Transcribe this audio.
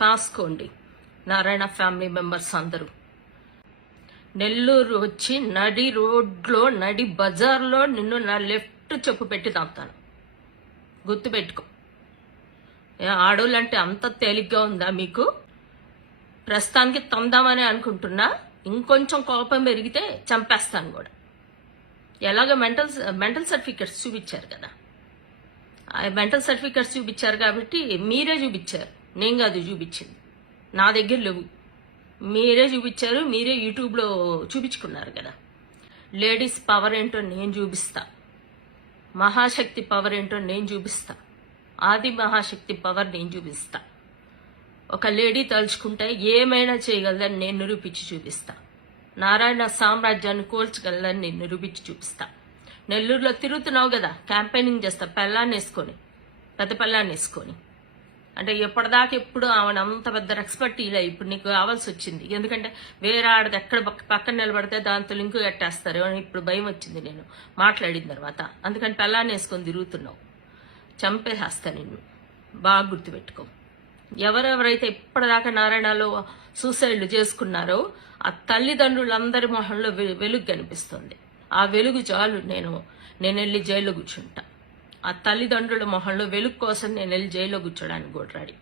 కాసుకోండి Narayana family members అందరూ. నెల్లూరు వచ్చి నడి రోడ్లో నడి బజార్లో నిన్ను నా లెఫ్ట్ చెప్పు పెట్టి తాపుతాను, గుర్తుపెట్టుకో. ఆడోళ్ళంటే అంత తేలిగ్గా ఉందా మీకు? ప్రస్తుతానికి తందామని అనుకుంటున్నా, ఇంకొంచెం కోపం పెరిగితే చంపేస్తాను కూడా. ఎలాగ మెంటల్ సర్టిఫికెట్స్ చూపించారు కదా, ఆ మెంటల్ సర్టిఫికెట్స్ చూపించారు కాబట్టి మీరే చూపించారు, నేను కాదు చూపించింది. నా దగ్గర లేవు, మీరే చూపించారు, మీరే యూట్యూబ్లో చూపించుకున్నారు కదా. లేడీస్ పవర్ ఏంటో నేను చూపిస్తా, మహాశక్తి పవర్ ఏంటో నేను చూపిస్తా, ఆది మహాశక్తి పవర్ నేను చూపిస్తా. ఒక లేడీ తలుచుకుంటే ఏమైనా చేయగలదని నేను నిరూపించి చూపిస్తా. నారాయణ సామ్రాజ్యాన్ని కోల్చగలదని నేను నిరూపించి చూపిస్తా. నెల్లూరులో తిరుగుతున్నావు కదా, క్యాంపెయినింగ్ చేస్తా, పెళ్ళాన్ని వేసుకొని, పెద్ద పెళ్ళాన్ని వేసుకొని. అంటే ఎప్పటిదాకా ఎప్పుడు ఆమెను అంత పెద్ద రెస్పెక్ట్ ఇలా ఇప్పుడు నీకు కావాల్సి వచ్చింది. ఎందుకంటే వేరే ఆడది ఎక్కడ పక్కన నిలబడితే దాంతో లింకు కట్టేస్తారు అని ఇప్పుడు భయం వచ్చింది నేను మాట్లాడిన తర్వాత. అందుకని పెళ్ళాన్ని వేసుకొని తిరుగుతున్నావు, చంపేసేస్తా నిన్ను, బాగా గుర్తుపెట్టుకో. ఎవరెవరైతే ఇప్పటిదాకా నారాయణలో సూసైడ్లు చేసుకున్నారో ఆ తల్లిదండ్రులందరి మొహంలో వెలుగు కనిపిస్తుంది. ఆ వెలుగు చాలు, నేను వెళ్ళి జైల్లో కూర్చుంటా. ఆ తల్లిదండ్రుల మొహంలో వెలుగు కోసం నేను వెళ్ళి జైల్లో కూర్చోడానికి కూడా రెడీ.